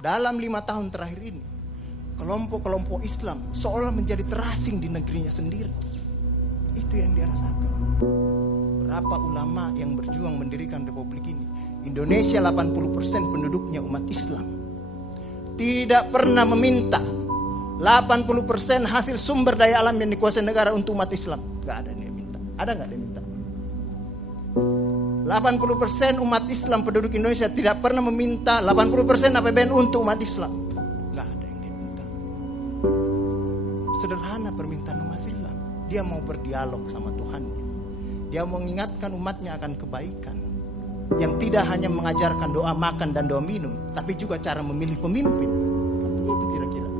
dalam 5 tahun terakhir ini, kelompok-kelompok Islam seolah menjadi terasing di negerinya sendiri. Itu yang dia rasakan. Berapa ulama yang berjuang mendirikan republik ini? Indonesia 80% penduduknya umat Islam. Tidak pernah meminta 80% hasil sumber daya alam yang dikuasai negara untuk umat Islam. Gak ada yang minta. Ada gak yang minta? 80% umat Islam penduduk Indonesia tidak pernah meminta 80% APBN untuk umat Islam. Gak ada yang dia minta. Sederhana permintaan umat Islam. Dia mau berdialog sama Tuhannya. Dia mau mengingatkan umatnya akan kebaikan. Yang tidak hanya mengajarkan doa makan dan doa minum, tapi juga cara memilih pemimpin. Itu kira-kira.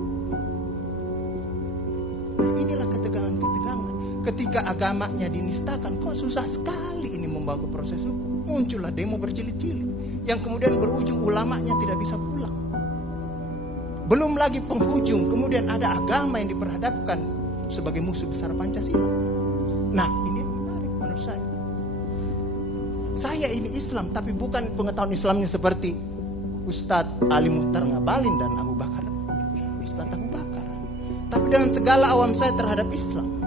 Nah, inilah ketegangan-ketegangan. Ketika agamanya dinistakan, kok susah sekali ini membawa ke proses hukum. Muncullah demo berjilid-jilid, yang kemudian berujung ulamanya tidak bisa pulang. Belum lagi penghujung, kemudian ada agama yang diperhadapkan sebagai musuh besar Pancasila. Nah, ini yang menarik menurut saya. Saya ini Islam, tapi bukan pengetahuan Islamnya seperti Ustadz Ali Muhtar Ngabalin dan Abu Bakar, Ustadz Abu Bakar. Tapi dengan segala awam saya terhadap Islam,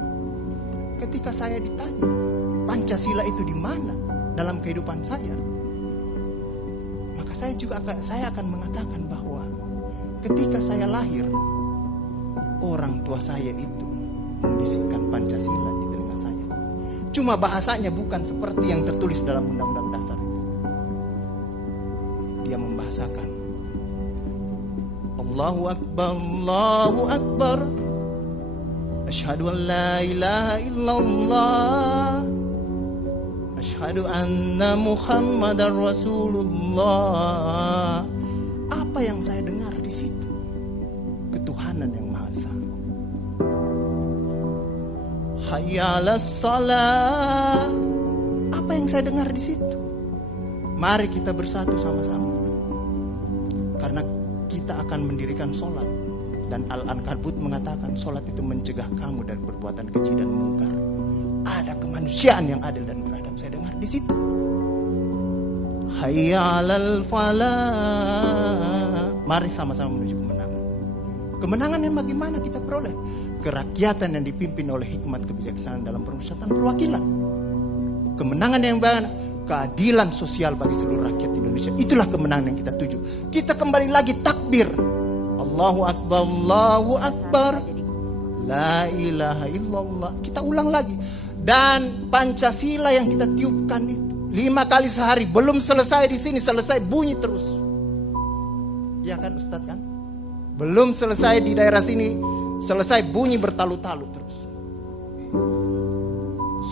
ketika saya ditanya Pancasila itu di mana dalam kehidupan saya, maka saya akan mengatakan bahwa ketika saya lahir, orang tua saya itu membisikkan Pancasila di telinga saya. Cuma bahasanya bukan seperti yang tertulis dalam Undang-Undang Dasar itu. Dia membahasakan Allahu Akbar, Allahu Akbar, Asyhadu an la ilaha illallah, Asyhadu anna Muhammadar Rasulullah. Apa yang saya dengar di situ? Ketuhanan yang Maha Esa. Hayya 'alas shalah. Apa yang saya dengar di situ? Mari kita bersatu sama-sama. Karena kita akan mendirikan sholat. Dan Al-Ankabut mengatakan sholat itu mencegah kamu dari perbuatan keji dan mungkar. Ada kemanusiaan yang adil dan beradab. Saya dengar di situ. Hayya 'alal falah. Mari sama-sama menuju kemenangan. Kemenangan yang bagaimana kita peroleh? Kerakyatan yang dipimpin oleh hikmat kebijaksanaan dalam permusyawaratan perwakilan. Kemenangan yang bagaimana? Keadilan sosial bagi seluruh rakyat Indonesia. Itulah kemenangan yang kita tuju. Kita kembali lagi takbir. Allahu Akbar, Allahu Akbar, la ilaha illallah. Kita ulang lagi. Dan Pancasila yang kita tiupkan itu 5 kali sehari, belum selesai di sini, selesai bunyi terus. Ya kan Ustadz kan? Belum selesai di daerah sini, selesai bunyi bertalu-talu terus.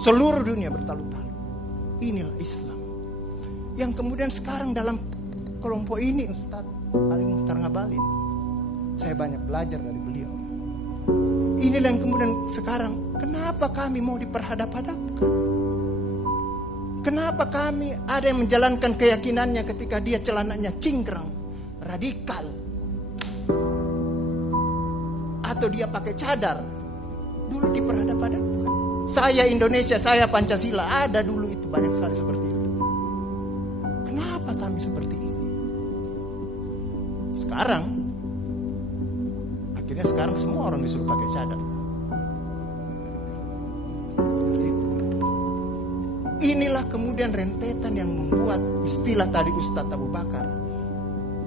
Seluruh dunia bertalu-talu. Inilah Islam. Yang kemudian sekarang dalam kelompok ini Ustadz Ali Muhtar Ngabalin, saya banyak belajar dari beliau. Inilah yang kemudian sekarang, kenapa kami mau diperhadap-hadapkan? Kenapa kami ada yang menjalankan keyakinannya ketika dia celananya cingkrang, radikal, atau dia pakai cadar, dulu diperhadap-hadapkan. Saya Indonesia, saya Pancasila, ada dulu itu banyak sekali seperti itu. Kenapa kami seperti ini? Akhirnya sekarang semua orang disuruh pakai cadar. Inilah kemudian rentetan yang membuat istilah tadi Ustadz Abu Bakar,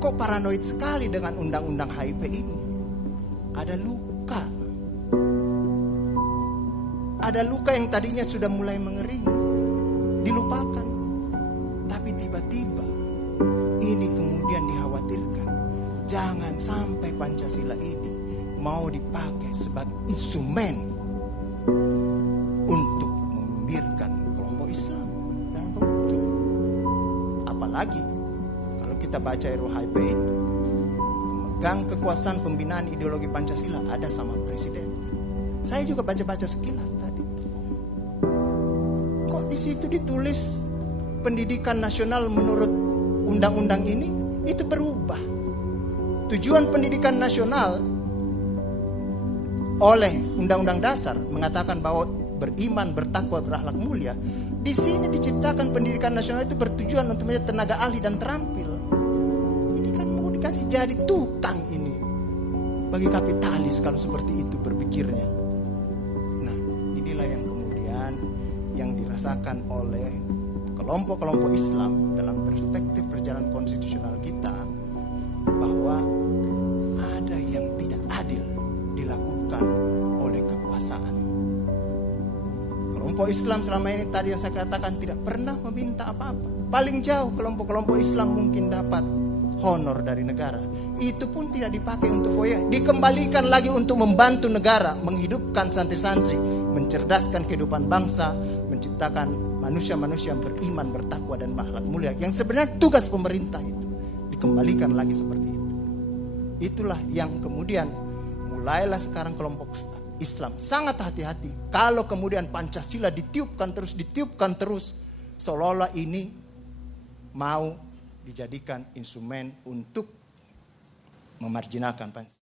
kok paranoid sekali dengan undang-undang HIP ini. Ada luka. Ada luka yang tadinya sudah mulai mengering, dilupakan. Tapi tiba-tiba ini kemudian dikhawatirkan, jangan sampai Pancasila ini mau dipakai sebagai instrumen untuk membibirkan kelompok Islam dan republik ini. Apalagi kalau kita baca RUU itu, memegang kekuasaan pembinaan ideologi Pancasila ada sama presiden. Saya juga baca-baca sekilas tadi. Kok di situ ditulis pendidikan nasional menurut undang-undang ini itu berubah. Tujuan pendidikan nasional oleh Undang-Undang Dasar mengatakan bahwa beriman, bertakwa, berakhlak mulia. Di sini diciptakan pendidikan nasional itu bertujuan untuk menjadi tenaga ahli dan terampil. Ini kan mau dikasih jadi tukang ini bagi kapitalis kalau seperti itu berpikirnya. Nah, inilah yang kemudian yang dirasakan oleh kelompok-kelompok Islam dalam perspektif perjalanan konstitusional kita, bahwa ada yang tidak adil dilakukan oleh kekuasaan. Kelompok Islam selama ini tadi yang saya katakan tidak pernah meminta apa-apa. Paling jauh kelompok-kelompok Islam mungkin dapat honor dari negara. Itu pun tidak dipakai untuk foya, dikembalikan lagi untuk membantu negara menghidupkan santri-santri, mencerdaskan kehidupan bangsa, menciptakan manusia-manusia yang beriman, bertakwa dan berakhlak mulia. Yang sebenarnya tugas pemerintah itu dikembalikan lagi seperti itu. Itulah yang kemudian mulailah sekarang kelompok Islam sangat hati-hati kalau kemudian Pancasila ditiupkan terus, seolah-olah ini mau dijadikan instrumen untuk memarjinalkan Pancasila.